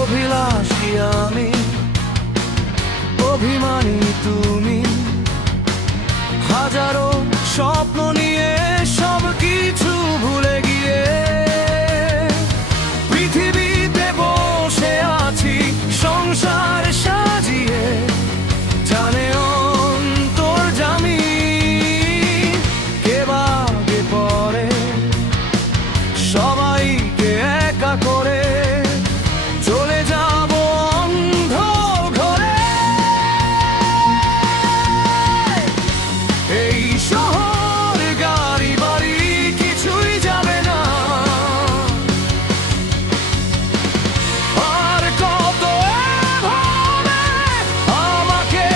অভিলাষী আমি, অভিমানী তুমি, হাজারো স্বপ্ন নিয়ে সব কিছু ভুলে গিয়ে পৃথিবীতে বসে আছি সংসার সাজিয়ে। জানে অন্তর্যামী কে ভাগে পড়ে সবাইকে একা করে চলে যাব অন্ধ ঘরে। এই শহর গাড়ি বাড়ি কিছুই যাবে না, আর কত এভাবে আমাকে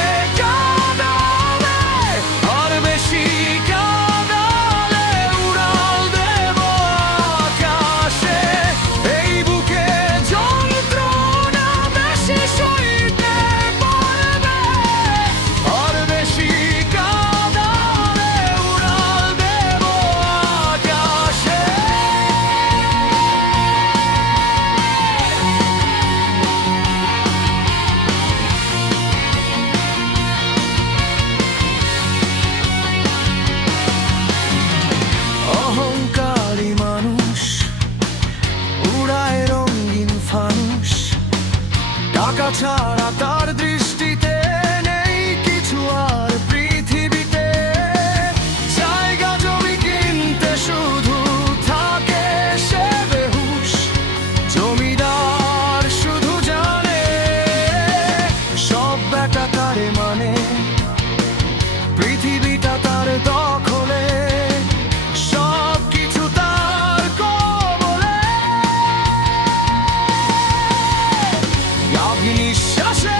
কাঁদাবে, আর বেশি কাঁদালে উড়াল দেব আকাশে। এই বুকে যন্ত্রণা বেশি সইতে পারবে, আর বেশি কাঁদালে উড়াল দেব আকাশে। অহংকারী মানুষ উড়ায় রঙিন ফানুষ, টাকা ছাড়া তার দৃষ্টিতে নেই কিছু আর পৃথিবীতে। জায়গা জমি কিনতে শুধু থাকে সে বেহুশ, জমিদার শুধু জানে সব বেটা তারে মানে, পৃথিবীটা তার দখলে সব কিছু তার কবলে। গাভী নিঃশ্বাসে